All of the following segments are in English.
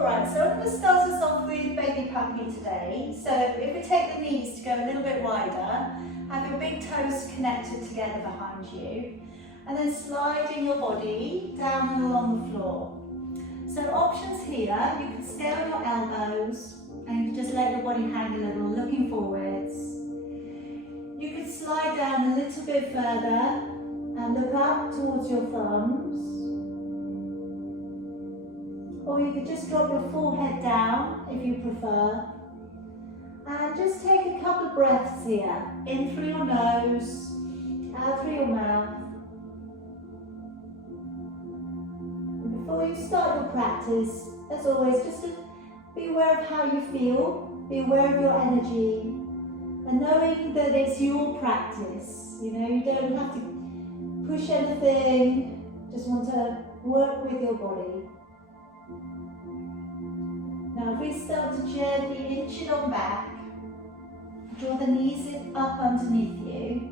Alright, so I'm going to start us off with baby puppy today. So if we take the knees to go a little bit wider, have your big toes connected together behind you, and then sliding your body down and along the floor. So options here, you can stay on your elbows and you just let your body hang a little, looking forwards. You could slide down a little bit further and look up towards your thumbs. Or you could just drop your forehead down if you prefer. And just take a couple of breaths here. In through your nose, out through your mouth. And before you start your practice, as always, just be aware of how you feel, be aware of your energy, and knowing that it's your practice. You know, you don't have to push anything, just want to work with your body. Now, if we start to gently inch it on back, draw the knees up underneath you,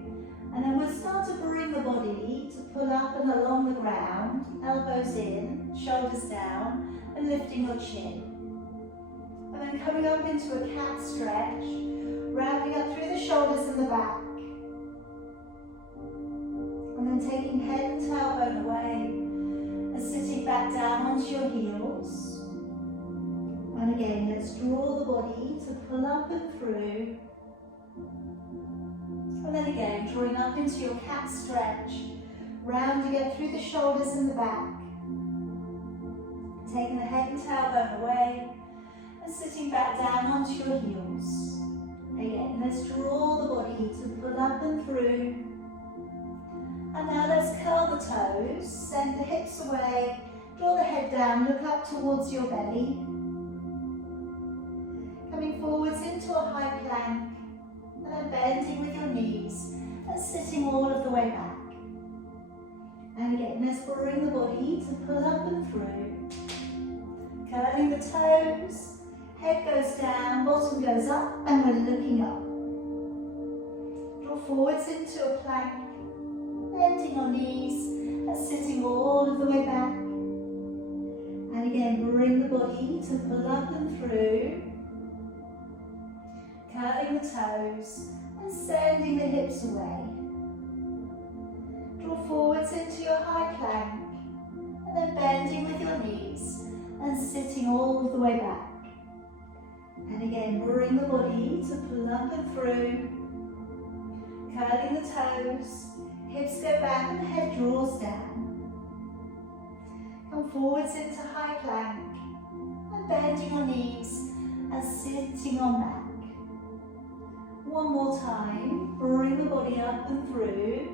and then we'll start to bring the body to pull up and along the ground, elbows in, shoulders down, and lifting your chin. And then coming up into a cat stretch, rounding up through the shoulders and the back. And then taking head and tailbone away, and sitting back down onto your heels. And again, let's draw the body to pull up and through. And then again, drawing up into your cat stretch, rounding it through the shoulders and the back. Taking the head and tailbone away, and sitting back down onto your heels. Again, let's draw the body to pull up and through. And now let's curl the toes, send the hips away, draw the head down, look up towards your belly. Coming forwards into a high plank, and then bending with your knees and sitting all of the way back. And again, let's bring the body to pull up and through. Curling the toes, head goes down, bottom goes up, and we're looking up. Draw forwards into a plank, bending your knees and sitting all of the way back. And again, bring the body to pull up and through. Curling the toes and sending the hips away. Draw forwards into your high plank and then bending with your knees and sitting all the way back. And again, bring the body to pull up and through. Curling the toes, hips go back and the head draws down. Come forwards into high plank and bending your knees and sitting on back. One more time, bring the body up and through,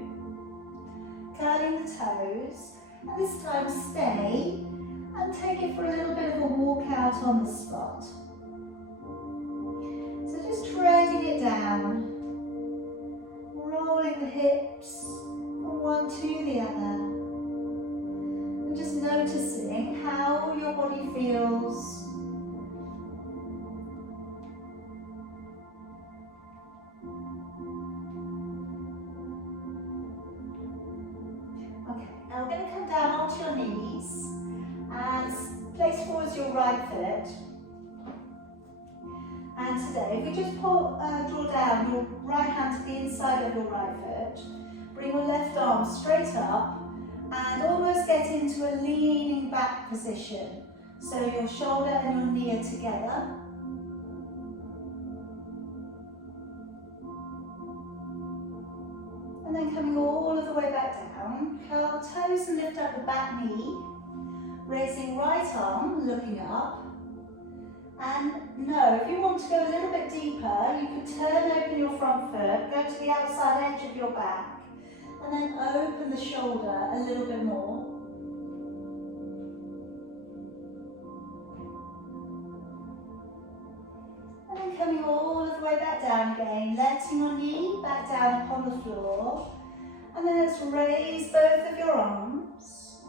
curling the toes, and this time stay and take it for a little bit of a walk out on the spot. So just treading it down, rolling the hips from one to the other, and just noticing how your body feels. Now we're going to come down onto your knees and place forwards your right foot. And today, if you just draw down your right hand to the inside of your right foot, bring your left arm straight up and almost get into a leaning back position. So your shoulder and your knee are together. And then coming all of the way back down, curl the toes and lift up the back knee, raising right arm, looking up. And no, if you want to go a little bit deeper, you could turn open your front foot, go to the outside edge of your back, and then open the shoulder a little bit more. And then coming all of the way back down again, letting your knee back down upon the floor. And then let's raise both of your arms.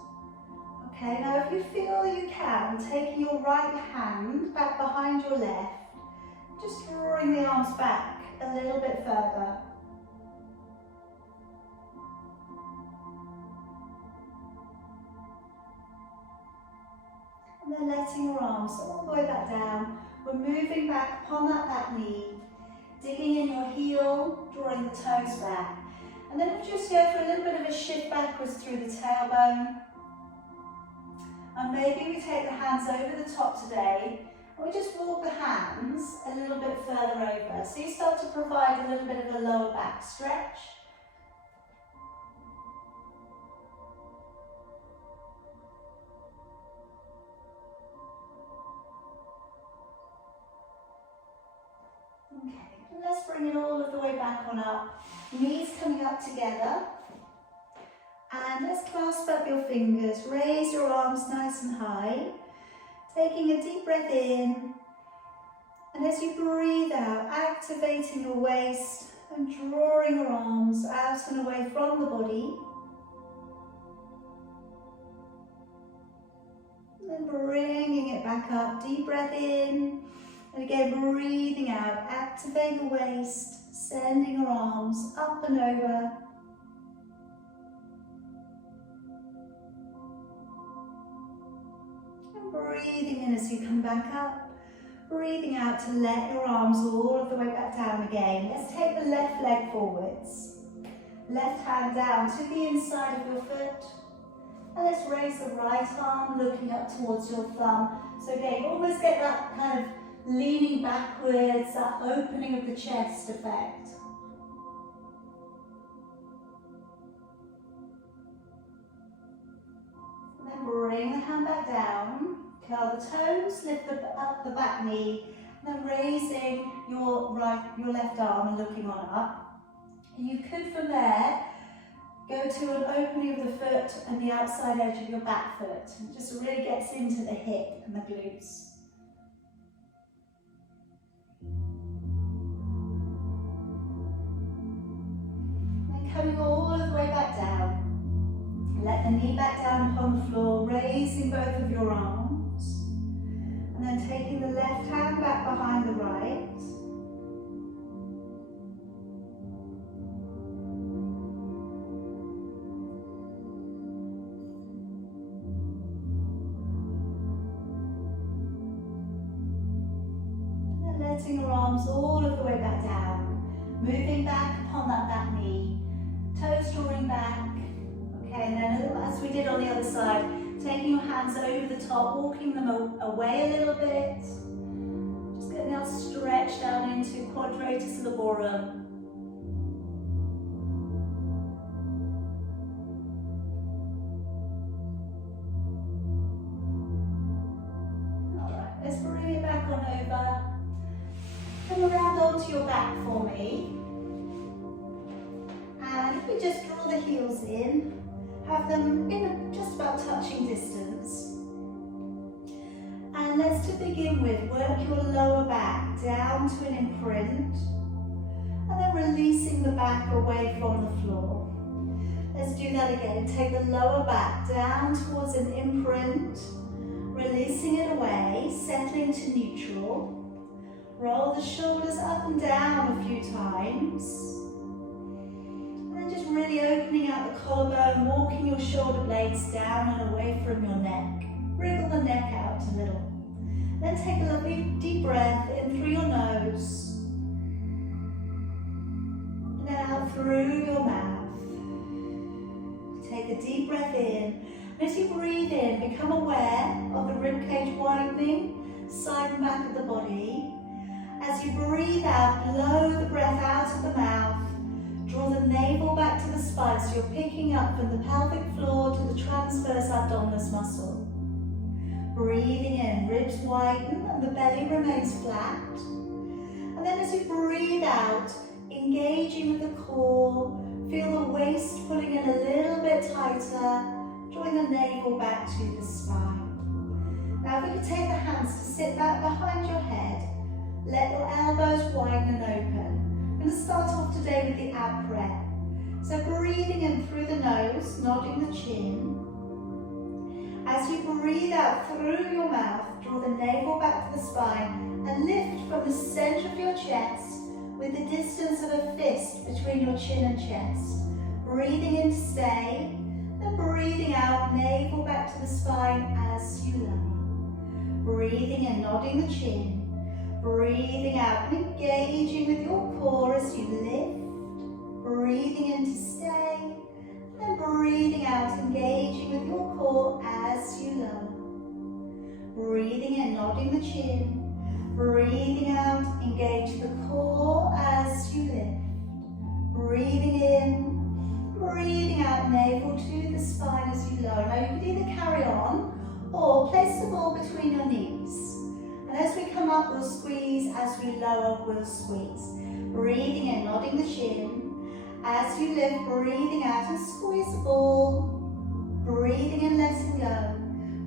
Okay, now if you feel you can, taking your right hand back behind your left, just drawing the arms back a little bit further. And then letting your arms all the way back down. We're moving back upon that back knee, digging in your heel, drawing the toes back. And then we'll just go for a little bit of a shift backwards through the tailbone. And maybe we take the hands over the top today, and we just walk the hands a little bit further over. So you start to provide a little bit of a lower back stretch. Okay, and let's bring it all of the way back on up. Knees coming up together. And let's clasp up your fingers, raise your arms nice and high, taking a deep breath in, and as you breathe out, activating your waist and drawing your arms out and away from the body. And then bringing it back up, deep breath in, and again breathing out, activate your waist, sending your arms up and over. Breathing in as you come back up, breathing out to let your arms all of the way back down again. Let's take the left leg forwards, left hand down to the inside of your foot, and let's raise the right arm looking up towards your thumb. So again, almost get that kind of leaning backwards, that opening of the chest effect. And then bring the hand back down. Curl the toes, lift up the back knee, and then raising your left arm and looking on up. And you could from there go to an opening of the foot and the outside edge of your back foot. It just really gets into the hip and the glutes. Then coming all of the way back down. Let the knee back down upon the floor, raising both of your arms. And then taking the left hand back behind the right. And then letting your arms all of the way back down. Moving back upon that back knee. Toes drawing back. Okay, and then as we did on the other side, taking your hands over the top, walking them away a little bit. Just getting that stretch down into quadratus laborum. Alright, let's bring it back on over. Come around onto your back for me. And if we just draw the heels in, have them in just about touching distance. And let's to begin with, work your lower back down to an imprint, and then releasing the back away from the floor. Let's do that again. Take the lower back down towards an imprint, releasing it away, settling to neutral. Roll the shoulders up and down a few times. Just really opening out the collarbone, walking your shoulder blades down and away from your neck. Wriggle the neck out a little. Then take a lovely deep breath in through your nose. And then out through your mouth. Take a deep breath in. And as you breathe in, become aware of the ribcage widening, side and back of the body. As you breathe out, blow the breath out of the mouth. Draw the navel back to the spine, so you're picking up from the pelvic floor to the transverse abdominis muscle. Breathing in, ribs widen and the belly remains flat. And then as you breathe out, engaging with the core, feel the waist pulling in a little bit tighter, drawing the navel back to the spine. Now if you could take the hands to sit back behind your head, let your elbows widen and open. I'm going to start off today with the ab breath. So breathing in through the nose, nodding the chin. As you breathe out through your mouth, draw the navel back to the spine and lift from the center of your chest with the distance of a fist between your chin and chest. Breathing in to stay, then breathing out, navel back to the spine as you lower. breathing in, nodding the chin. Breathing out and engaging with your core as you lift. Breathing in to stay. And then breathing out, engaging with your core as you lower. Breathing in, nodding the chin. Breathing out, engage the core as you lift. Breathing in, breathing out, navel to the spine as you lower. Now you can either carry on or place the ball between your knees. And as we come up, we'll squeeze. As we lower, we'll squeeze. Breathing in, nodding the chin. As you lift, breathing out and squeeze the ball. Breathing in, letting go.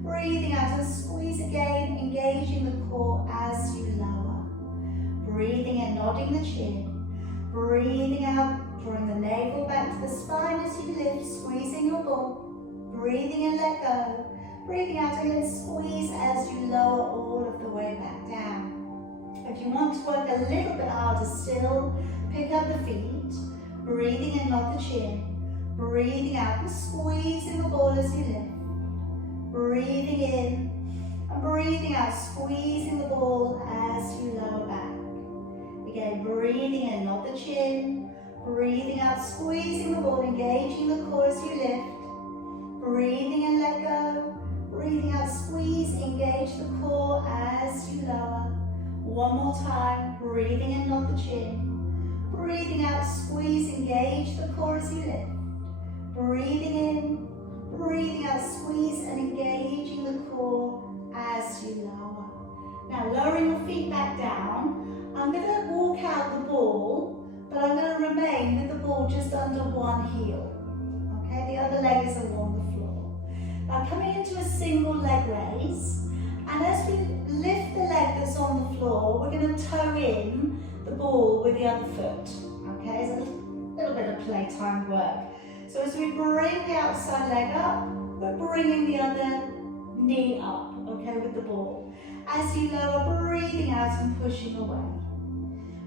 Breathing out and squeeze again, engaging the core as you lower. Breathing in, nodding the chin. Breathing out, drawing the navel back to the spine as you lift, squeezing your ball. Breathing in, let go. Breathing out again, squeeze as you lower all of the way back down. If you want to work a little bit harder still, pick up the feet. Breathing in, nod the chin. Breathing out and squeezing the ball as you lift. Breathing in and breathing out, squeezing the ball as you lower back. Again, breathing in, nod the chin. Breathing out, squeezing the ball, engaging the core as you lift. Breathing in, let go. Breathing out, squeeze, engage the core as you lower. One more time, breathing in, nod the chin. Breathing out, squeeze, engage the core as you lift. Breathing in, breathing out, squeeze and engaging the core as you lower. Now lowering your feet back down, I'm going to walk out the ball, but I'm going to remain with the ball just under one heel. Okay, the other leg is along the floor. Now coming into a single leg raise, and as we lift the leg that's on the floor, we're going to toe in the ball with the other foot. Okay, it's a little bit of playtime work. So as we bring the outside leg up, we're bringing the other knee up, okay, with the ball. As you lower, breathing out and pushing away.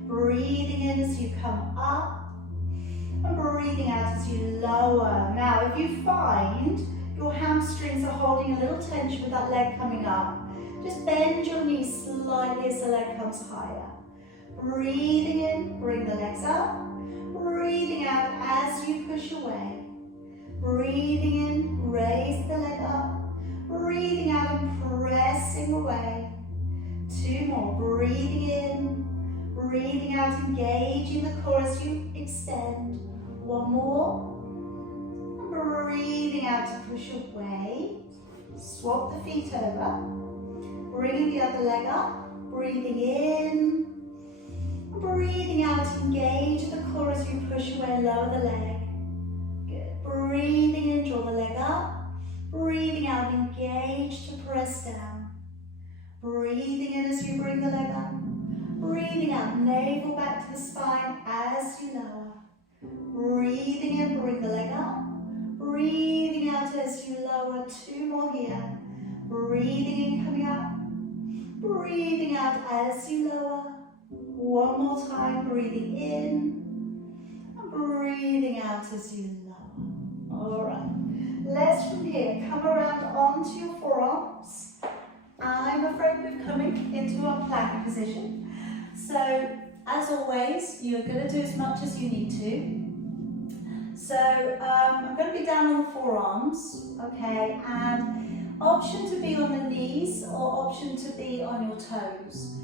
Breathing in as you come up, and breathing out as you lower. Now, if you find your hamstrings are holding a little tension with that leg coming up, just bend your knees slightly as the leg comes higher. Breathing in, bring the legs up. Breathing out as you push away. Breathing in, raise the leg up. Breathing out and pressing away. Two more. Breathing in, breathing out, engaging the core as you extend. One more. Breathing out to push away. Swap the feet over. Bringing the other leg up. Breathing in. Breathing out, engage the core as you push away, lower the leg. Good. Breathing in, draw the leg up. Breathing out, engage to press down. Breathing in as you bring the leg up. Breathing out, navel back to the spine as you lower. Breathing in, bring the leg up. Breathing out as you lower, two more here. Breathing in, coming up. Breathing out as you lower. One more time, breathing in and breathing out as you lower. All right, let's from here come around onto your forearms. I'm afraid we're coming into our plank position. So, as always, you're going to do as much as you need to. So, I'm going to be down on the forearms, okay, and option to be on the knees or option to be on your toes.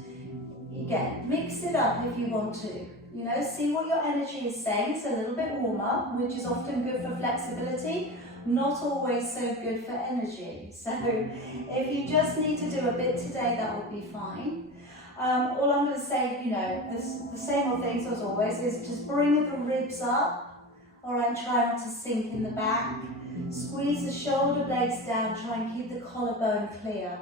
Again, mix it up if you want to. You know, see what your energy is saying. It's a little bit warmer, which is often good for flexibility, not always so good for energy. So if you just need to do a bit today, that will be fine. All I'm going to say, you know, the same old things as always, is just bring the ribs up. All right, try not to sink in the back. Squeeze the shoulder blades down, try and keep the collarbone clear.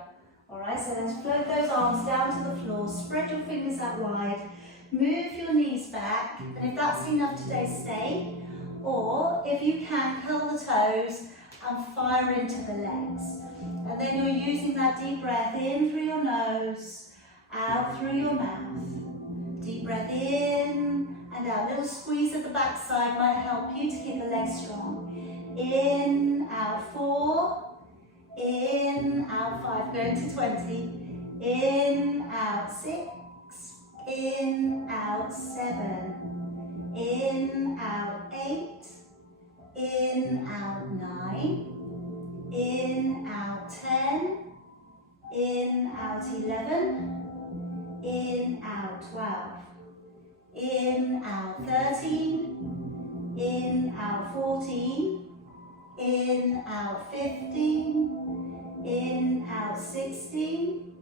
Alright, so then float those arms down to the floor, spread your fingers out wide, move your knees back, and if that's enough today, stay. Or, if you can, curl the toes and fire into the legs. And then you're using that deep breath in through your nose, out through your mouth. Deep breath in and out. Little squeeze at the back side might help you to keep the legs strong. In, out, 4. In, out, 5, going to 20. In, out, 6. In, out, 7. In, out, 8. In, out, 9. In, out, 10. In, out, 11. In, out, 12. In, out, 13. In, out, 14. In, out, 15. In, out, 16.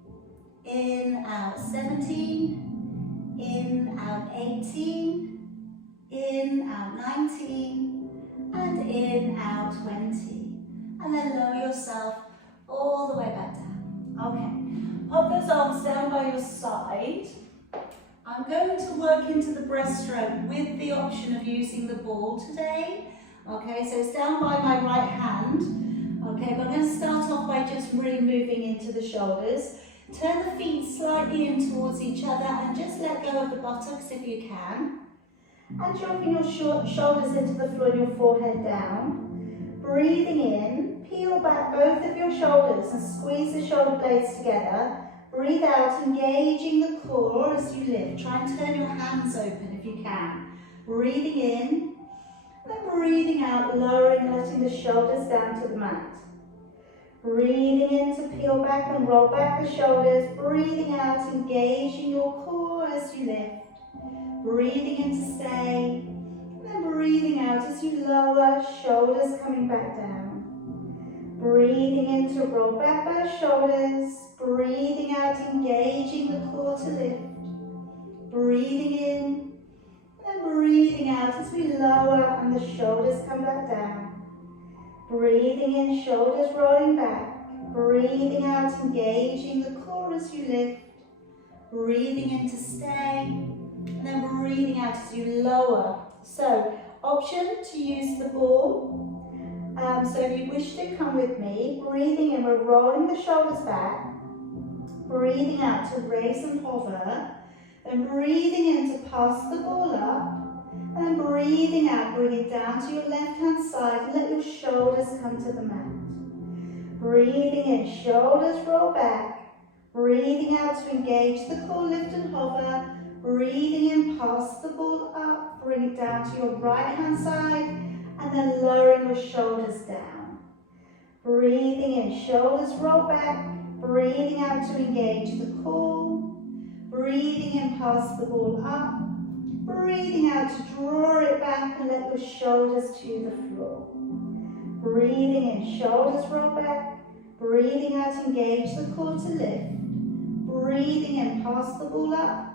In, out, 17. In, out, 18. In, out, 19. And in, out, 20. And then lower yourself all the way back down. Okay, pop those arms down by your side. I'm going to work into the breaststroke with the option of using the ball today. Okay, so it's down by my right hand. Okay, but I'm going to start off by just really moving into the shoulders. Turn the feet slightly in towards each other and just let go of the buttocks if you can. And dropping your shoulders into the floor and your forehead down. Breathing in, peel back both of your shoulders and squeeze the shoulder blades together. Breathe out, engaging the core as you lift. Try and turn your hands open if you can. Breathing in, and then breathing out, lowering, letting the shoulders down to the mat. Breathing in to peel back and roll back the shoulders. Breathing out, engaging your core as you lift. Breathing in to stay. And then breathing out as you lower, shoulders coming back down. Breathing in to roll back those shoulders. Breathing out, engaging the core to lift. Breathing in. And then breathing out as we lower and the shoulders come back down. Breathing in, shoulders rolling back. Breathing out, engaging the core as you lift. Breathing in to stay. And then breathing out as you lower. So, option to use the ball. So if you wish to come with me, breathing in, we're rolling the shoulders back. Breathing out to raise and hover. Then breathing in to pass the ball up. And then breathing out, bring it down to your left hand side and let your shoulders come to the mat. Breathing in, shoulders roll back. Breathing out to engage the core, lift and hover. Breathing in, pass the ball up, bring it down to your right hand side, and then lowering your shoulders down. Breathing in, shoulders roll back. Breathing out to engage the core. Breathing in, pass the ball up. Breathing out to draw it back and let your shoulders to the floor. Breathing in, shoulders roll back. Breathing out, engage the core to lift. Breathing in, pass the ball up.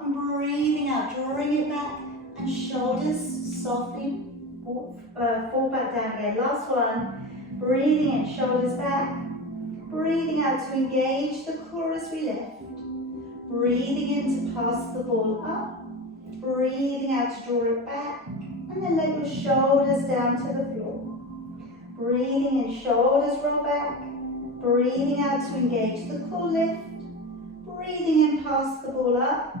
And breathing out, drawing it back, and shoulders softly fall back down again. Last one. Breathing in, shoulders back. Breathing out to engage the core as we lift. Breathing in to pass the ball up. Breathing out to draw it back. And then let your shoulders down to the floor. Breathing in, shoulders roll back. Breathing out to engage the core, lift. Breathing in, pass the ball up.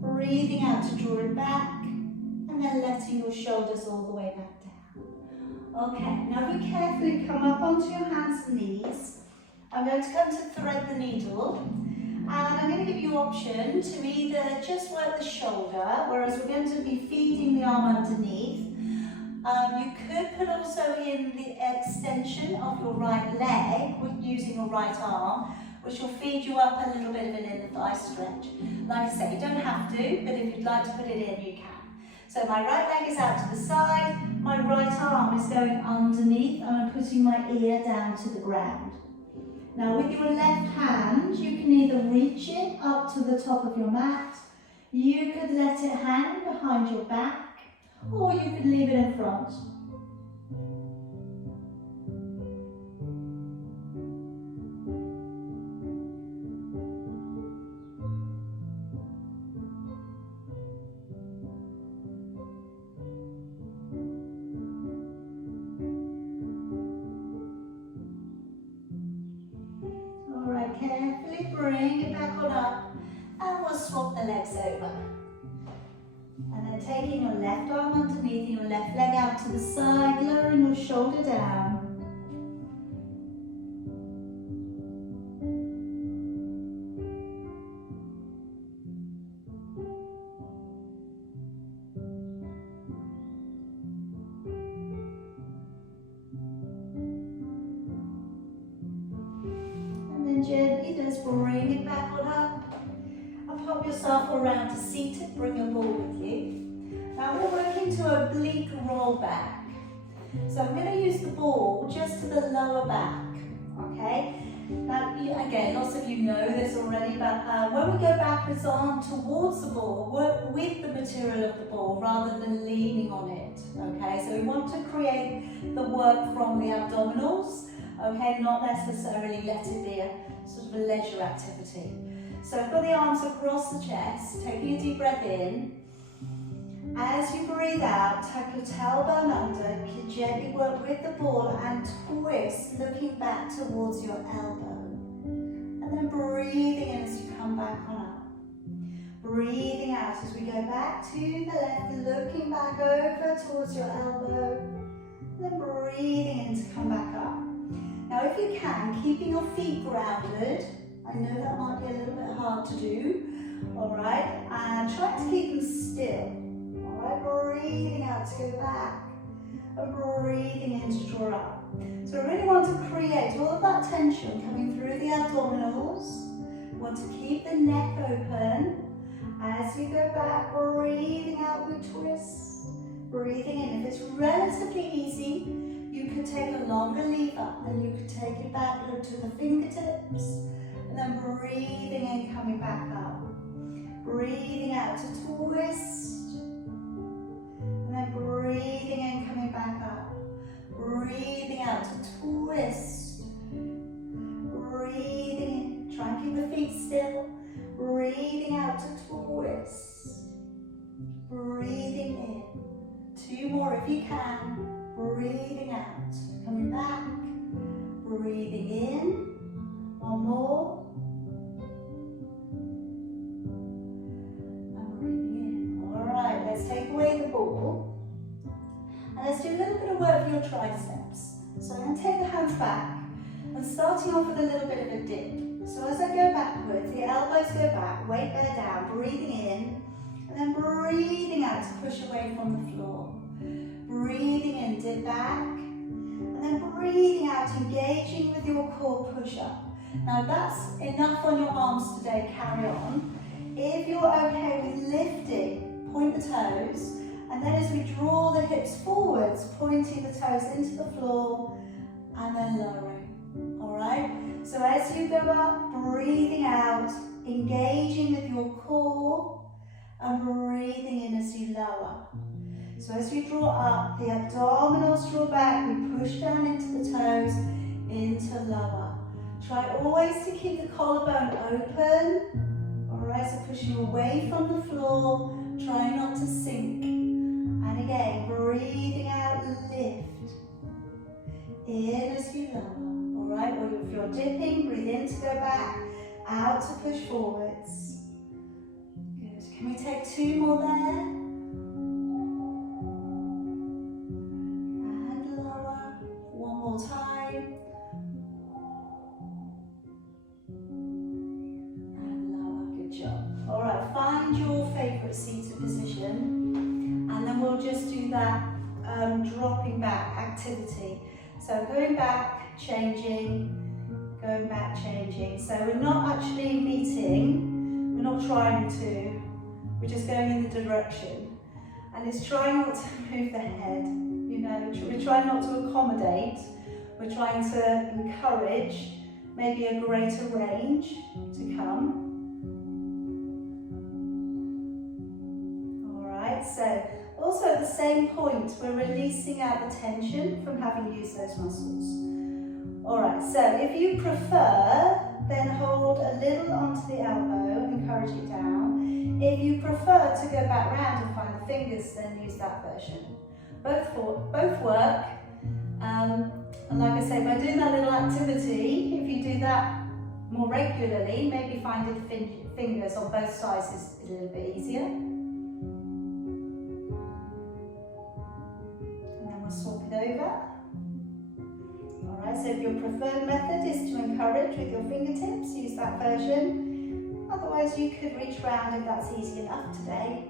Breathing out to draw it back, and then letting your shoulders all the way back down. Okay, now if you carefully come up onto your hands and knees, I'm going to come to thread the needle, and I'm going to give you option to either just work the shoulder, whereas we're going to be feeding the arm underneath. You could put also in the extension of your right leg with using your right arm, which will feed you up a little bit of an inner thigh stretch. Like I said, you don't have to, but if you'd like to put it in, you can. So my right leg is out to the side, my right arm is going underneath, and I'm putting my ear down to the ground. Now with your left hand, you can either reach it up to the top of your mat, you could let it hang behind your back, or you could leave it in front. Carefully bring it back on up, and we'll swap the legs over. And then taking your left arm underneath your left leg out to the side, lowering your shoulder down. just bring it back on up. And pop yourself around to seated, bring your ball with you. Now we're working to oblique roll back. So I'm going to use the ball just to the lower back, okay? Now, again, lots of you know this already, but when we go backwards on towards the ball, work with the material of the ball rather than leaning on it, okay? So we want to create the work from the abdominals, okay? Not necessarily let it be a sort of a leisure activity. So I've got the arms across the chest, taking a deep breath in. As you breathe out, tuck your tailbone under, you can gently work with the ball and twist, looking back towards your elbow. And then breathing in as you come back on up. Breathing out as we go back to the left, looking back over towards your elbow. And then breathing in to come back up. Now if you can, keeping your feet grounded. I know that might be a little bit hard to do. Alright, and try to keep them still. Alright, breathing out to go back and breathing in to draw up. So we really want to create all of that tension coming through the abdominals. We want to keep the neck open. As you go back, breathing out, we twist. Breathing in. If it's relatively easy, you could take a longer lever and you could take it back to the fingertips. And then breathing in, coming back up. Breathing out to twist. And then breathing in, coming back up. Breathing out to twist. Breathing in. Try and keep the feet still. Breathing out to twist. Breathing in. 2 more if you can. Breathing out. Coming back. Breathing in. 1 more. And breathing in. Alright, let's take away the ball. And let's do a little bit of work for your triceps. So I'm going to take the hands back and starting off with a little bit of a dip. So as I go backwards, the elbows go back, weight bear down, breathing in, and then breathing out to push away from the floor. Breathing in, dip back, and then breathing out, engaging with your core push-up. Now that's enough on your arms today, carry on. If you're okay with lifting, point the toes, and then as we draw the hips forwards, pointing the toes into the floor, and then lowering, all right? So as you go up, breathing out, engaging with your core, and breathing in as you lower. So as we draw up, the abdominals draw back, we push down into the toes, into lower. Try always to keep the collarbone open, all right, so pushing away from the floor, try not to sink. And again, breathing out, lift. In as you lower, all right, or if you're dipping, breathe in to go back, out to push forwards. Good, can we take 2 more there? And lower, 1 more time. And lower, good job. All right, find your favorite seated position, and then we'll just do that dropping back activity. So going back, changing, going back, changing. So we're not actually meeting, we're not trying to, we're just going in the direction. And it's trying not to move the head, you know, we're trying not to accommodate, we're trying to encourage maybe a greater range to come. All right, so also at the same point, we're releasing out the tension from having used those muscles. All right, so if you prefer, then hold a little onto the elbow and encourage it down. If you prefer to go back round and find the fingers, then use that version. Both work. And like I say, by doing that little activity, if you do that more regularly, maybe finding the fingers on both sides is a little bit easier. Swap it over. Alright, so if your preferred method is to encourage with your fingertips, use that version. Otherwise you could reach round if that's easy enough today.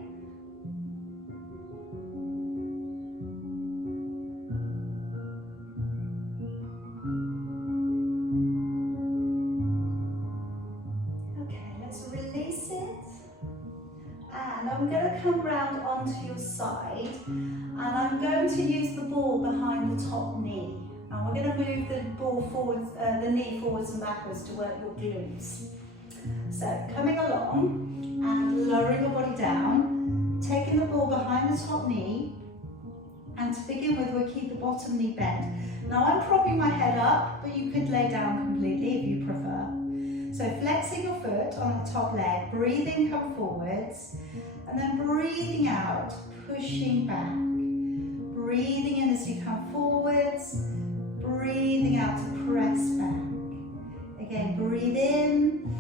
I'm going to come round onto your side, and I'm going to use the ball behind the top knee. And we're going to move the ball forwards, the knee forwards and backwards to work your glutes. So coming along and lowering your body down, taking the ball behind the top knee, and to begin with we'll keep the bottom knee bent. Now I'm propping my head up, but you could lay down completely if you prefer. So flexing your foot on the top leg, breathing, come forwards, and then breathing out, pushing back. Breathing in as you come forwards, breathing out to press back. Again, breathe in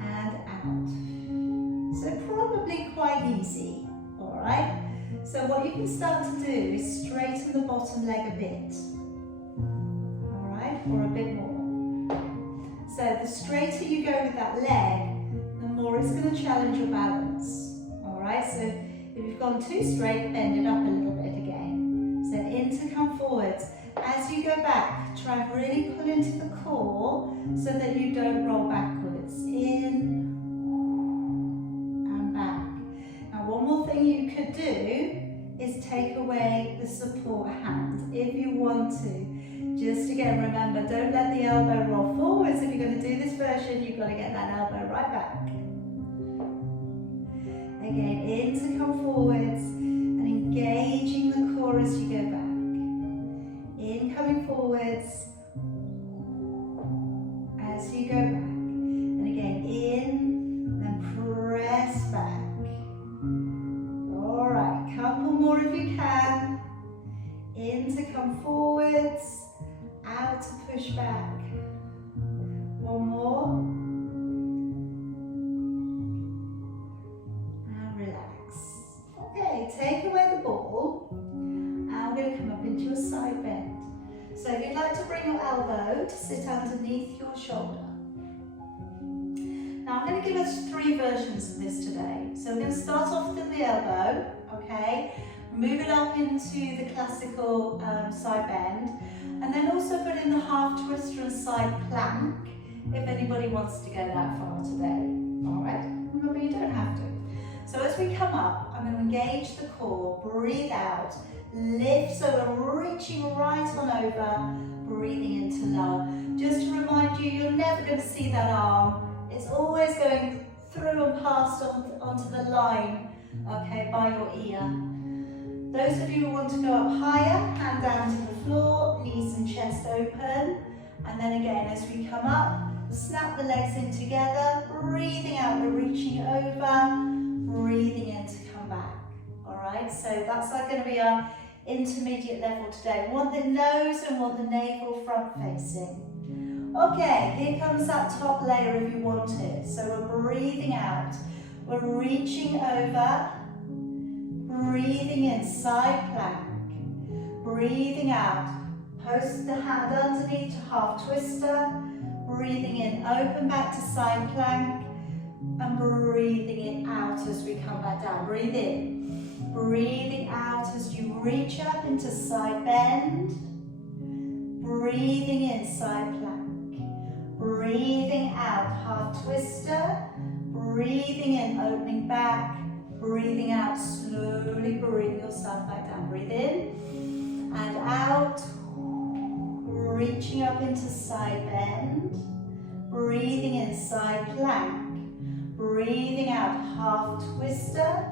and out. So probably quite easy, all right? So what you can start to do is straighten the bottom leg a bit, all right, or a bit more. So the straighter you go with that leg, the more it's going to challenge your balance, all right? So if you've gone too straight, bend it up a little bit again. So in to come forwards. As you go back, try and really pull into the core so that you don't roll backwards. In and back. Now one more thing you could do is take away the support hand if you want to. Just again, remember, don't let the elbow roll forwards. If you're going to do this version, you've got to get that elbow right back. Again, in to come forwards and engaging the core as you go back. In, coming forwards as you go back. And again, in, then press back. All right, couple more if you can. In to come forwards, out to push back. One more. And relax. Okay, take away the ball. And I'm going to come up into your side bend. So if you'd like to bring your elbow to sit underneath your shoulder. Now I'm going to give us 3 versions of this today. So we're going to start off with the elbow, okay? Move it up into the classical side bend, and then also put in the half twister and side plank if anybody wants to go that far today. All right, remember you don't have to. So as we come up, I'm going to engage the core, breathe out, lift, so we're reaching right on over, breathing into lower. Just to remind you, you're never going to see that arm. It's always going through and past onto the line, okay, by your ear. Those of you who want to go up higher, hand down to the floor, knees and chest open. And then again, as we come up, snap the legs in together, breathing out, we're reaching over, breathing in to come back. All right, so that's going to be our intermediate level today. We want the nose and want the navel front facing. Okay, here comes that top layer if you want it. So we're breathing out, we're reaching over, breathing in, side plank, breathing out, post the hand underneath to half twister, breathing in, open back to side plank, and breathing it out as we come back down. Breathe in, breathing out as you reach up into side bend, breathing in, side plank, breathing out, half twister, breathing in, opening back, breathing out, slowly bring yourself back down. Breathe in and out, reaching up into side bend, breathing in, side plank, breathing out, half twister,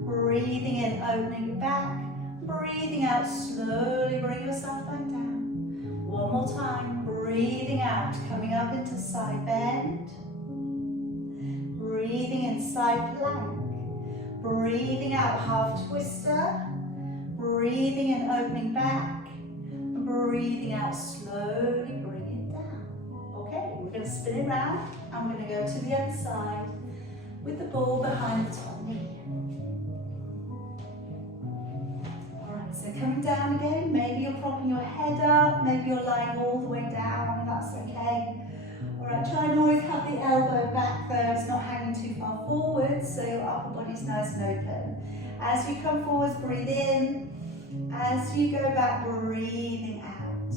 breathing in, opening back, breathing out, slowly bring yourself back down. One more time, breathing out, coming up into side bend, breathing in, side plank, breathing out, half twister, breathing in, opening back, and breathing out, slowly bring it down. Okay, we're going to spin it round, and we're going to go to the other side with the ball behind the top knee. Alright, so coming down again, maybe you're propping your head up, maybe you're lying all the way down, that's okay. Alright, try and always have the elbow back there, it's not hanging too far forward, so your upper body's nice and open. As you come forwards, breathe in. As you go back, breathing out.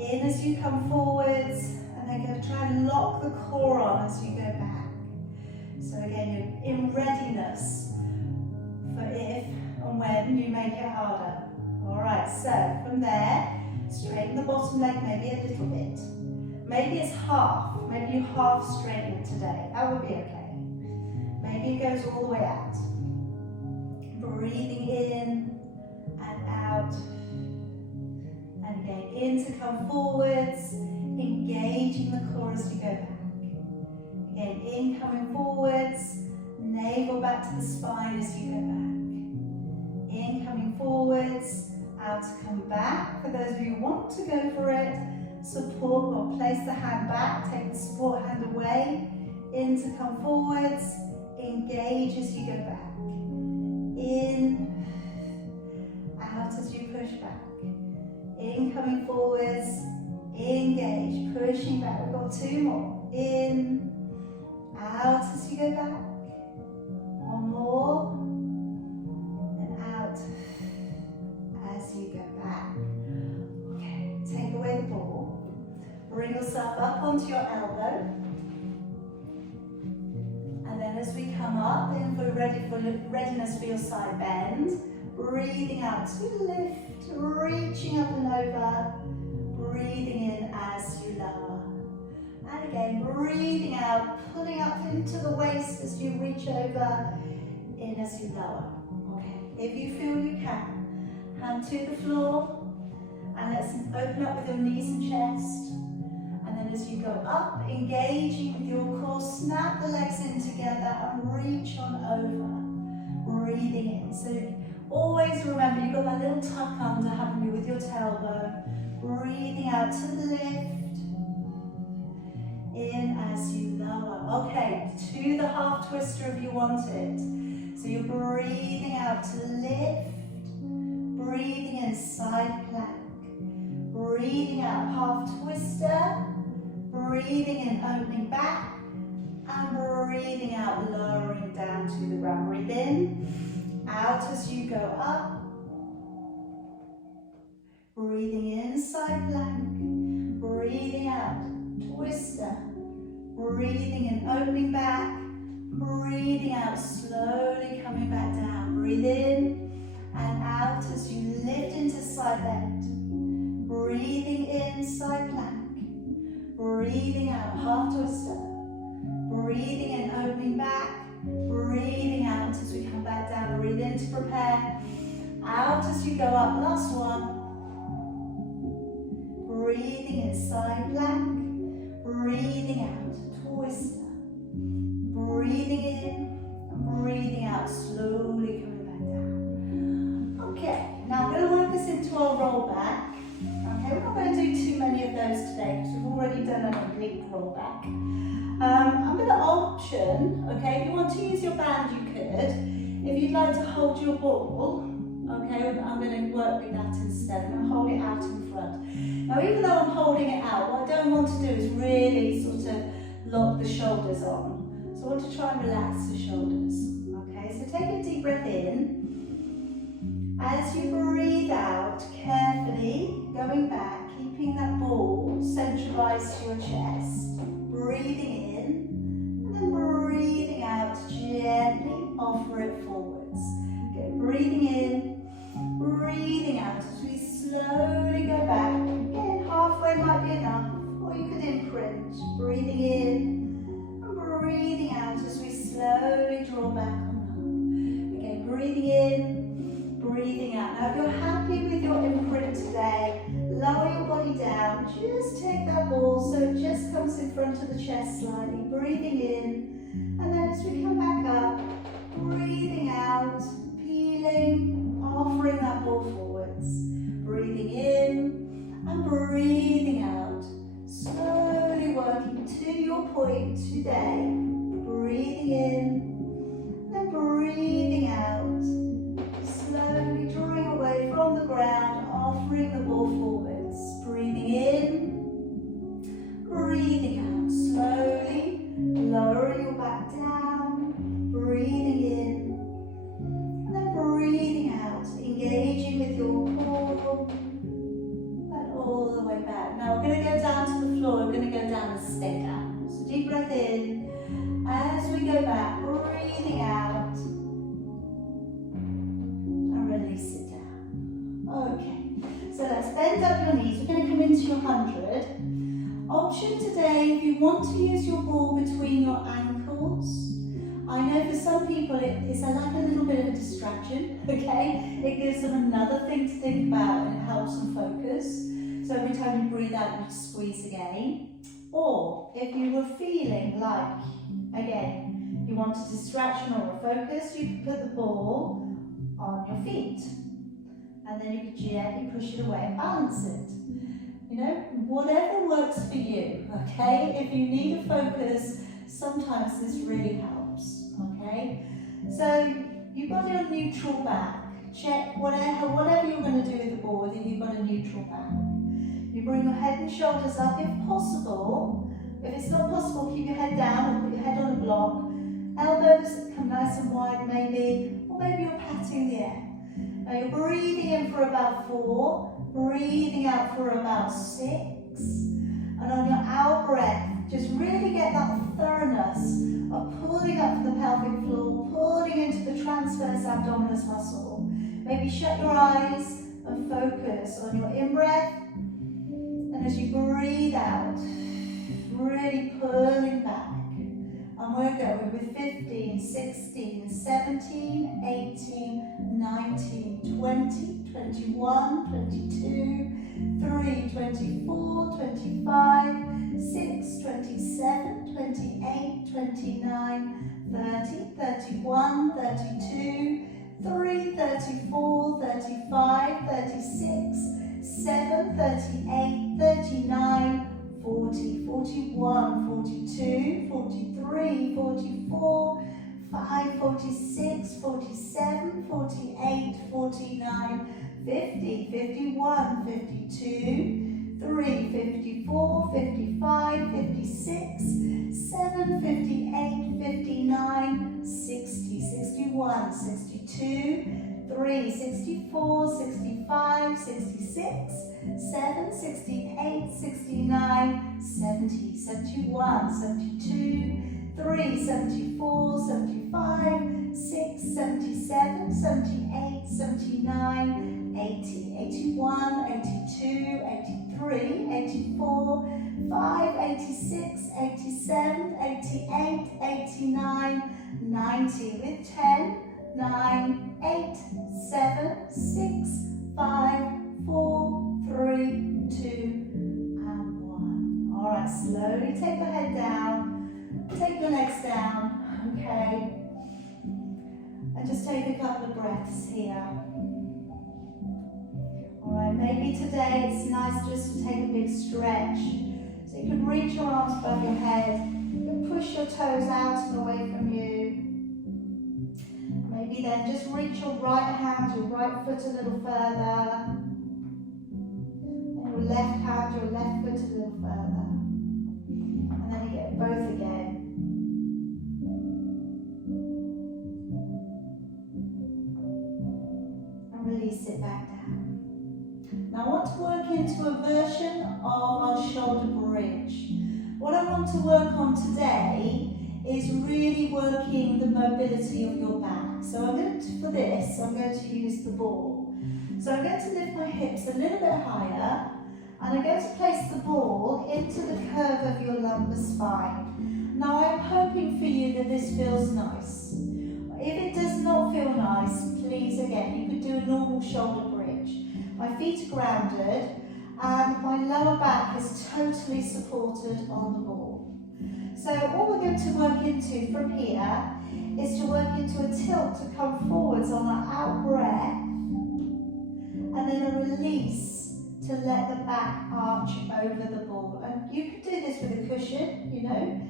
In as you come forwards, and then going to try and lock the core on as you go back. So again, you're in readiness, Maybe it's half. Maybe you half straighten it today. That would be okay. Maybe it goes all the way out. Breathing in and out. And again, in to come forwards, engaging the core as you go back. Again, in coming forwards, navel back to the spine as you go back. In coming forwards, out to come back. For those of you who want to go for it, support or place the hand back, take the support hand away. In to come forwards, engage as you go back. In, out as you push back. In, coming forwards, engage, pushing back. We've got two more. In, out as you go back. One more. And out as you go back. Okay, take away the ball. Bring yourself up onto your elbow. And then as we come up, in for readiness for your side bend. Breathing out to lift, reaching up and over. Breathing in as you lower. And again, breathing out, pulling up into the waist as you reach over. In as you lower. Okay, if you feel you can, hand to the floor. And let's open up with your knees and chest. And then as you go up, engaging with your core, snap the legs in together and reach on over. Breathing in. So always remember, you've got that little tuck under, haven't you, with your tailbone. Breathing out to the lift. In as you lower. Okay, to the half twister if you want it. So you're breathing out to lift. Breathing in side plank. Breathing out half twister. Breathing in opening back. And breathing out lowering down to the ground. Breathe in. Out as you go up. Breathing in side plank. Breathing out. Twister. Breathing in opening back. Breathing out slowly coming back down. Breathe in and out as you lift into side bend. Breathing in side plank. Breathing out half twister. Breathing in opening back. Breathing out as we come back down. Breathe in to prepare. Out as you go up. Last one. Breathing in side plank. Breathing out. Twister. Breathing in and breathing out, slowly coming back down. Okay, now I'm going to work this into our roll back. Okay, we're not going to do too many of those today because we've already done an oblique roll back. I'm going to option, okay, if you want to use your band you could. If you'd like to hold your ball, okay, I'm going to work with that instead. I'm going to hold it out in front. Now even though I'm holding it out, what I don't want to do is really sort of lock the shoulders on. So I want to try and relax the shoulders. Okay, so take a deep breath in. As you breathe out, carefully going back, keeping that ball centralized to your chest. Breathing in, and then breathing out, gently offer it forwards. Okay, breathing in, breathing out as we slowly go back. Again, halfway might be enough, or you could imprint. Breathing in, breathing out as we slowly draw back on up. Again, breathing in, breathing out. Now if you're happy with your imprint today, lower your body down. Just take that ball so it just comes in front of the chest slightly. Breathing in, and then as we come back up, breathing out, peeling, offering that ball forwards. Breathing in and breathing out. Slowly working to your point today. Breathing in, then breathing out. Slowly drawing away from the ground, offering the ball forwards. Breathing in, breathing out. Slowly lowering your back down. Breathing in, and then breathing out. Engaging with your core. All the way back. Now we're going to go down to the floor. We're going to go down and stay down. So deep breath in. As we go back, breathing out. And release it down. Okay. So let's bend up your knees. We're going to come into your 100. Option today, if you want to use your ball between your ankles. I know for some people it's like a little bit of a distraction, okay? It gives them another thing to think about and it helps them focus. So every time you breathe out, you squeeze again. Or if you were feeling like, again, you want a distraction or a focus, you could put the ball on your feet. And then you could gently push it away and balance it. You know, whatever works for you, okay? If you need a focus, sometimes this really helps, okay? So you've got your neutral back. Check whatever you're going to do with the ball, whether you've got a neutral back. You bring your head and shoulders up if possible. If it's not possible, keep your head down or put your head on a block. Elbows come nice and wide maybe, or maybe you're patting the air. Now you're breathing in for about 4, breathing out for about 6. And on your out breath, just really get that thoroughness of pulling up to the pelvic floor, pulling into the transverse abdominis muscle. Maybe shut your eyes and focus on your in-breath. And as you breathe out, really pulling back. And we're going with 15, 16, 17, 18, 19, 20, 21, 22, 3, 24, 25, 6, 27, 28, 29, 30, 31, 32, 3, 34, 35, 36, 7, 38, 39, 40, 41, 42, 43, 44, 5, 46, 47, 48, 49, 50, 51, 52, 3, 54, 55, 56, 7, 58, 59, 60, 61, 62, 3, 64, 65, 66, 7, 68, 69, 70, 71, 72, 3, 74, 75, 6, 77, 78, 79, 80, 81, 82, 83, 84, 5, 86, 87, 88, 89, 90 with 10, 9, 8, 7, 6, 5, 4, 3, 2, and 1. Alright, slowly take the head down, take your legs down, okay? And just take a couple of breaths here. Alright, maybe today it's nice just to take a big stretch. So you can reach your arms above your head, you can push your toes out and away from you. Maybe then just reach your right hand, your right foot a little further. And your left hand, your left foot a little further. And then you get both again. And release it back down. Now I want to work into a version of our shoulder bridge. What I want to work on today is really working the mobility of your back. So for this, I'm going to use the ball. So I'm going to lift my hips a little bit higher, and I'm going to place the ball into the curve of your lumbar spine. Now I'm hoping for you that this feels nice. If it does not feel nice, please again, you could do a normal shoulder bridge. My feet are grounded, and my lower back is totally supported on the ball. So all we're going to work into from here is to work into a tilt to come forwards on our out breath, and then a release to let the back arch over the ball. And you can do this with a cushion, you know.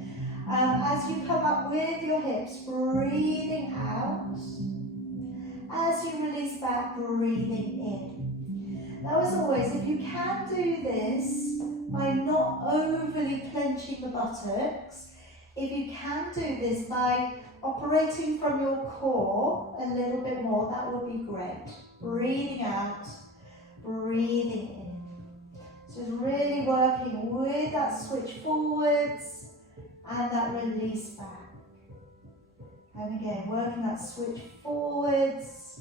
As you come up with your hips, breathing out. As you release back, breathing in. Now as always, if you can do this by not overly clenching the buttocks, if you can do this by operating from your core a little bit more, that would be great. Breathing out, breathing in. So just really working with that switch forwards and that release back. And again, working that switch forwards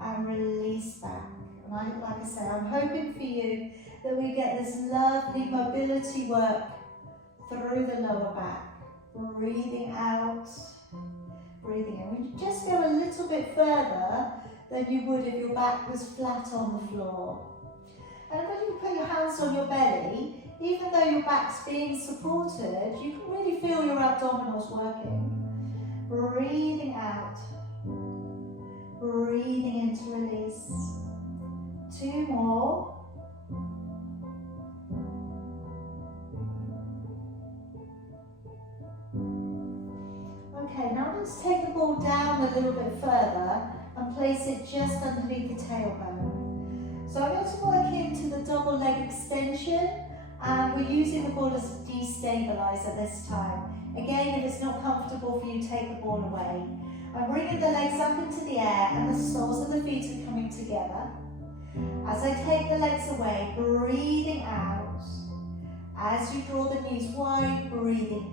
and release back. And like I say, I'm hoping for you that we get this lovely mobility work through the lower back. Breathing out, breathing in. We just go a little bit further than you would if your back was flat on the floor. And when you put your hands on your belly, even though your back's being supported, you can really feel your abdominals working. Breathing out, breathing in to release. 2 more. Okay, now let's take the ball down a little bit further and place it just underneath the tailbone. So I'm going to work into the double leg extension, and we're using the ball as a destabilizer this time. Again, if it's not comfortable for you, take the ball away. I'm bringing the legs up into the air and the soles of the feet are coming together. As I take the legs away, breathing out. As you draw the knees wide, breathing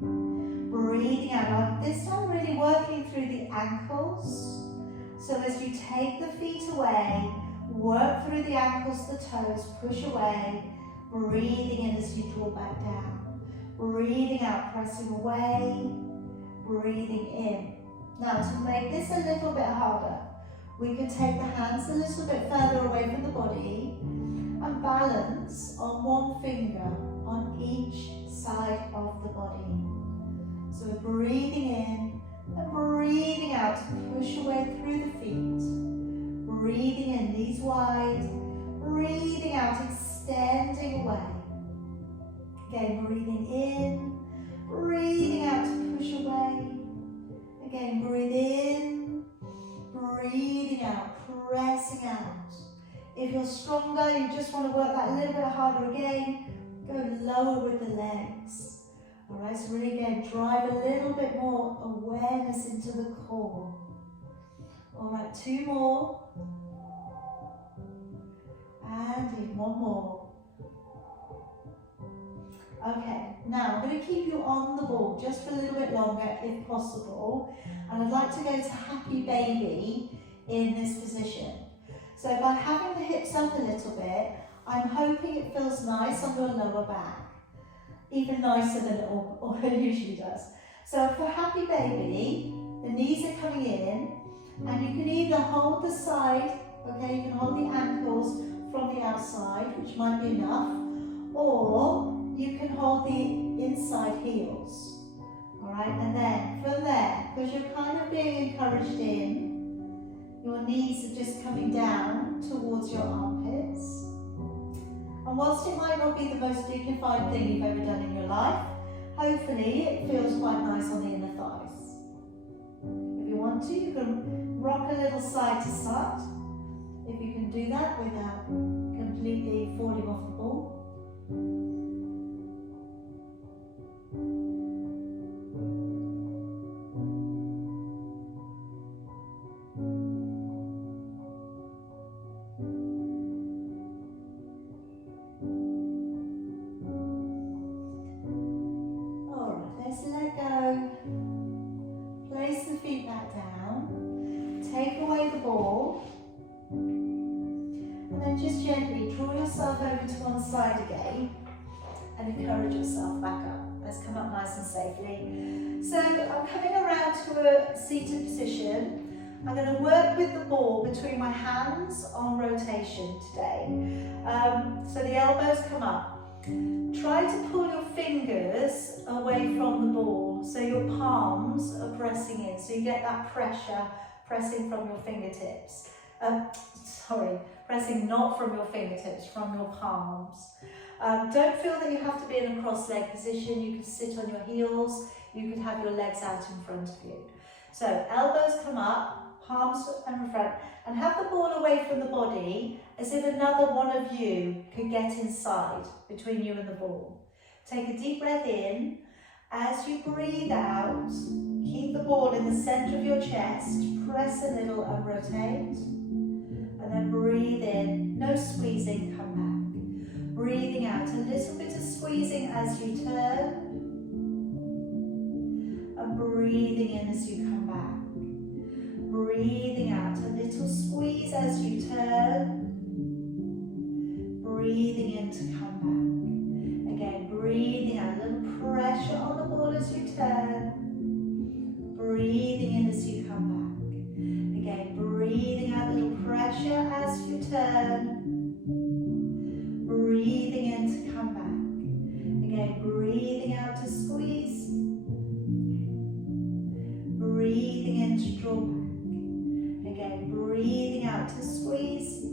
in. Breathing out. Now, this time really working through the ankles. So as you take the feet away, work through the ankles, the toes, push away. Breathing in as you draw back down. Breathing out, pressing away. Breathing in. Now, to make this a little bit harder, we can take the hands a little bit further away from the body and balance on one finger on each side of the body. So we're breathing in and breathing out to push away through the feet. Breathing in, knees wide. Breathing out, extending away. Again, breathing in, breathing out to push away. Again, breathe in, breathing out, pressing out. If you're stronger, you just want to work that a little bit harder again, go lower with the legs. Alright, so really again, drive a little bit more awareness into the core. Alright, 2 more. And in 1 more. Okay, now I'm going to keep you on the ball just for a little bit longer if possible. And I'd like to go to happy baby in this position. So by having the hips up a little bit, I'm hoping it feels nice on your lower back. Even nicer than it usually does. So for happy baby, the knees are coming in, and you can either hold the side, okay, you can hold the ankles from the outside, which might be enough, or you can hold the inside heels. Alright, and then from there, because you're kind of being encouraged in, your knees are just coming down towards your armpits. And whilst it might not be the most dignified thing you've ever done in your life, hopefully it feels quite nice on the inner thighs. If you want to, you can rock a little side to side. If you can do that without completely falling off the ball. Side again and encourage yourself back up. Let's come up nice and safely. So I'm coming around to a seated position. I'm going to work with the ball between my hands on rotation today. So the elbows come up. Try to pull your fingers away from the ball so your palms are pressing in, so you get that pressure pressing from your fingertips. Pressing not from your fingertips, from your palms. Don't feel that you have to be in a cross-leg position. You can sit on your heels. You could have your legs out in front of you. So elbows come up, palms in front, and have the ball away from the body as if another one of you could get inside between you and the ball. Take a deep breath in. As you breathe out, keep the ball in the center of your chest. Press a little and rotate. And then breathe in, no squeezing, come back. Breathing out, a little bit of squeezing as you turn. And breathing in as you come back. Breathing out, a little squeeze as you turn. Breathing in to come back. Again, breathing out, a little pressure on the ball as you turn. Breathing in as you come back. Again, breathing out, a little pressure as you turn. Breathing in to come back. Again, breathing out to squeeze. Breathing in to draw back. Again, breathing out to squeeze.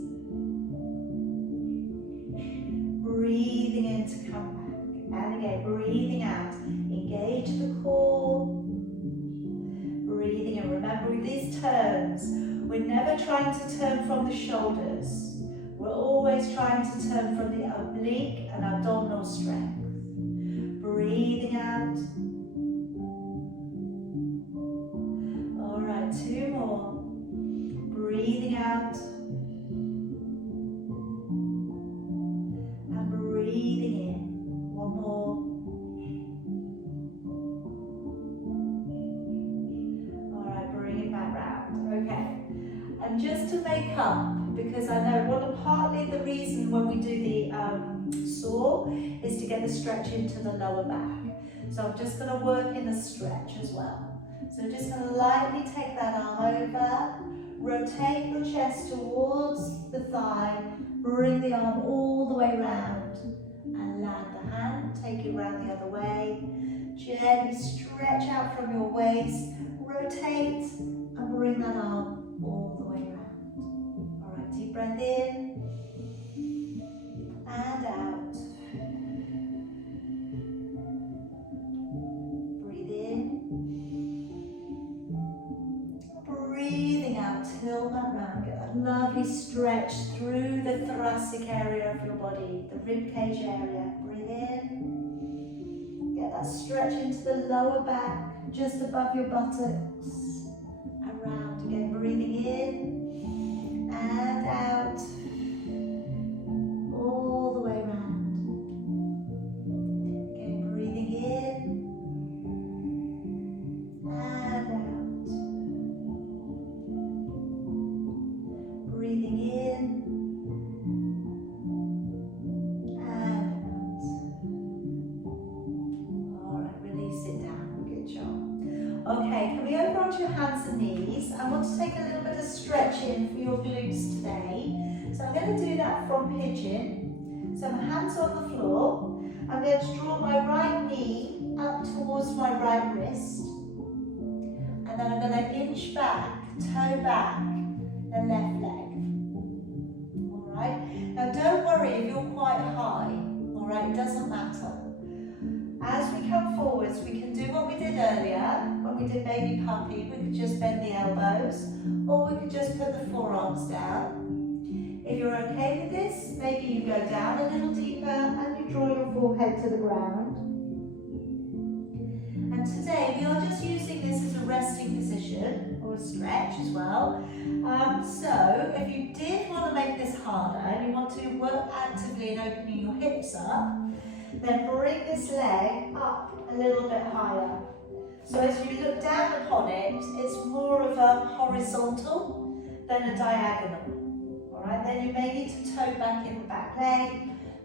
Breathing in to come back. And again, breathing out. Engage the core. Breathing in. Remember with these turns, we're never trying to turn from the shoulders. We're always trying to turn from the oblique and abdominal strength. Breathing out. All right, 2 more. Breathing out. And breathing in. 1 more. All right, bring it back round. Okay. And just to make up, because I know partly the reason when we do the saw is to get the stretch into the lower back. So I'm just going to work in the stretch as well. So I'm just going to lightly take that arm over, rotate the chest towards the thigh, bring the arm all the way round, and land the hand, take it round the other way. Gently stretch out from your waist, rotate, and bring that arm all the way round. All right, deep breath in and out. Breathe in. Breathing out, tilt that round. Get that lovely stretch through the thoracic area of your body, the rib cage area. Breathe in. Get that stretch into the lower back, just above your buttocks. Around again, breathing in and out. All the way around. Again, breathing in and out. Breathing in and out. All right, release it down. Good job. Okay, coming over onto your hands and knees. I want to take a little bit of stretching for your glutes today. So I'm going to do that from pigeon. So my hands on the floor. I'm going to draw my right knee up towards my right wrist. And then I'm going to inch back, toe back, the left leg. Alright? Now don't worry if you're quite high. Alright, it doesn't matter. As we come forwards, we can do what we did earlier. When we did baby puppy, we could just bend the elbows. Or we could just put the forearms down. If you're okay with this, maybe you go down a little deeper and you draw your forehead to the ground. And today we are just using this as a resting position or a stretch as well. So if you did want to make this harder and you want to work actively in opening your hips up, then bring this leg up a little bit higher. So as you look down upon it, it's more of a horizontal than a diagonal. Alright, then you may need to toe back in the back leg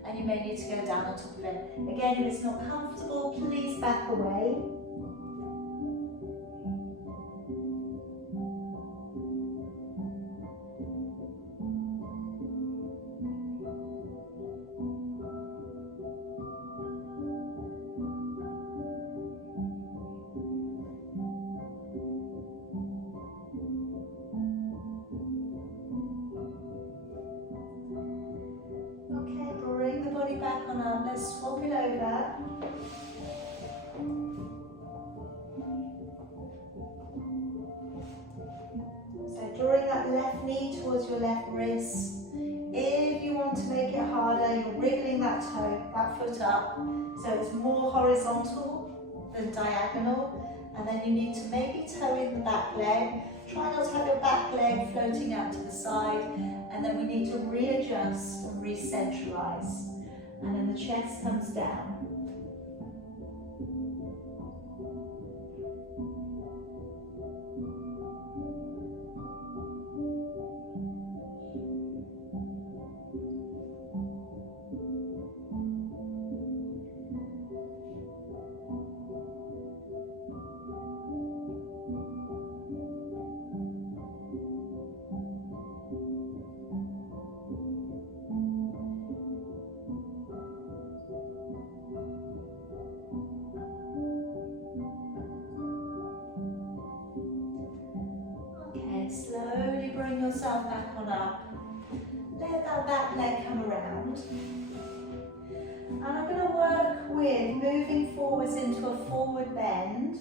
and you may need to go down on top of it. Again, if it's not comfortable, please back away. Back on up, let's swap it over. So drawing that left knee towards your left wrist. If you want to make it harder, you're wriggling that toe, that foot up, so it's more horizontal than diagonal, and then you need to maybe toe in the back leg. Try not to have your back leg floating out to the side, and then we need to readjust and re-centralize. And then the chest comes down. yourself back on up. Let that back leg come around. And I'm going to work with moving forwards into a forward bend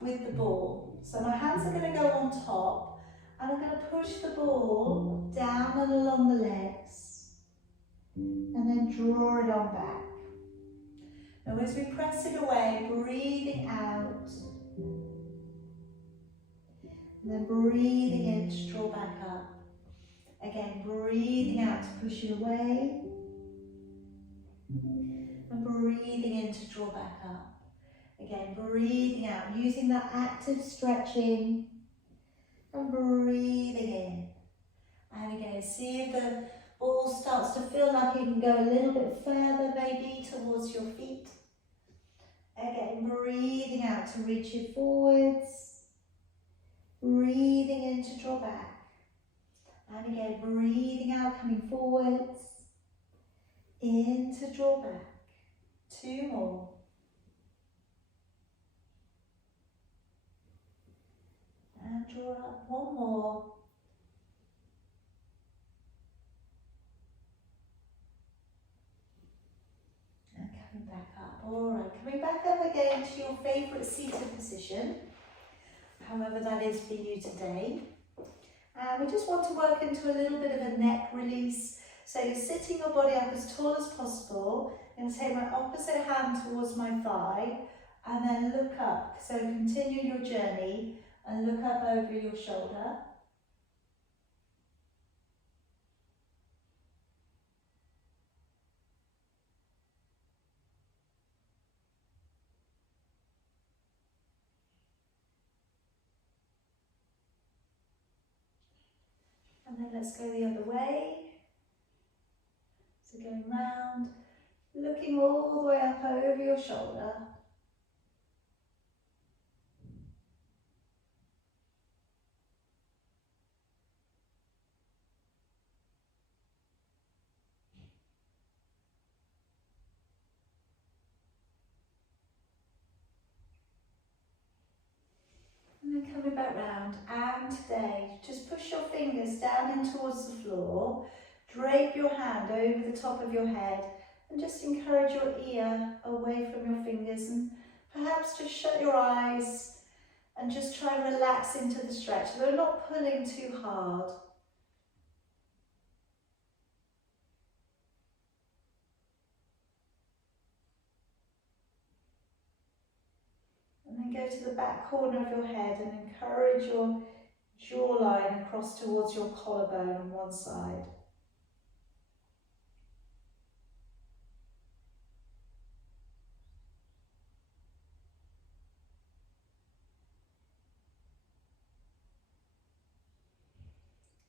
with the ball. So my hands are going to go on top and I'm going to push the ball down and along the legs and then draw it on back. Now as we press it away, breathing out and then breathing in to draw back up. Again, breathing out to push it away and breathing in to draw back up. Again, breathing out, using that active stretching and breathing in. And again, see if the ball starts to feel like it can go a little bit further, maybe towards your feet. Again, breathing out to reach it forwards. Breathing in to draw back. And again, breathing out, coming forwards. In to draw back. 2 more. And draw up 1 more. And coming back up. Alright, coming back up again to your favourite seated position, however that is for you today. And we just want to work into a little bit of a neck release. So you're sitting your body up as tall as possible. I'm going to take my opposite hand towards my thigh and then look up. So continue your journey and look up over your shoulder. And then let's go the other way. So going round, looking all the way up over your shoulder. And then coming back round, and today, just push your fingers down in towards the floor, drape your hand over the top of your head, and just encourage your ear away from your fingers, and perhaps just shut your eyes, and just try and relax into the stretch. So we're not pulling too hard. And then go to the back corner of your head and encourage your jawline across towards your collarbone on one side.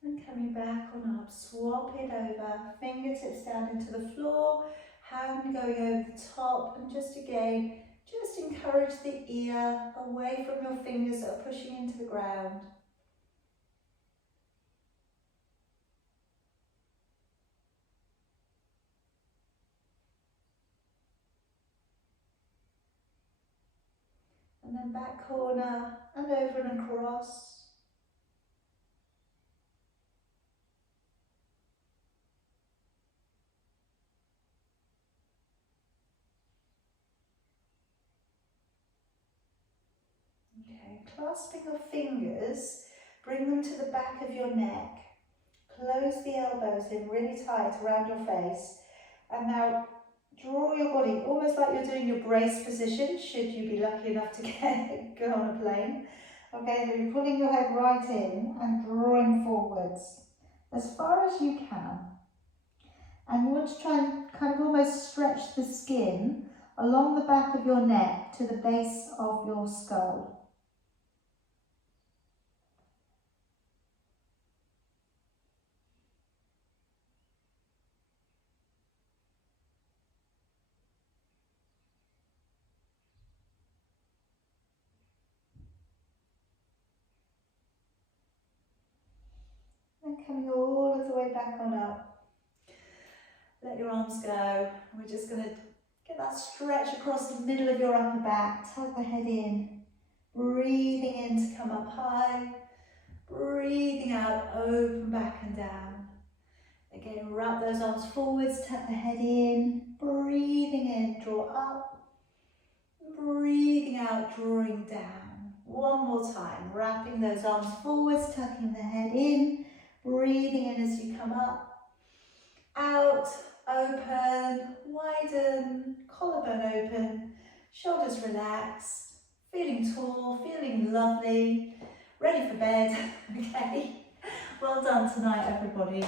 And coming back on up, swap it over, fingertips down into the floor, hand going over the top, and just again, just encourage the ear away from your fingers that are pushing into the ground. And then back corner and over and across. Okay, clasping your fingers, bring them to the back of your neck. Close the elbows in really tight around your face. And now draw your body almost like you're doing your brace position, should you be lucky enough to go on a plane. Okay, so you're pulling your head right in and drawing forwards as far as you can. And you want to try and kind of almost stretch the skin along the back of your neck to the base of your skull. And coming all of the way back on up. Let your arms go. We're just going to get that stretch across the middle of your upper back. Tuck the head in. Breathing in to come up high. Breathing out, open back and down. Again, wrap those arms forwards, tuck the head in. Breathing in, draw up. Breathing out, drawing down. One more time, wrapping those arms forwards, tucking the head in. Breathing in as you come up. Out, open, widen, collarbone open, shoulders relaxed, feeling tall, feeling lovely, ready for bed. Okay, well done tonight, everybody.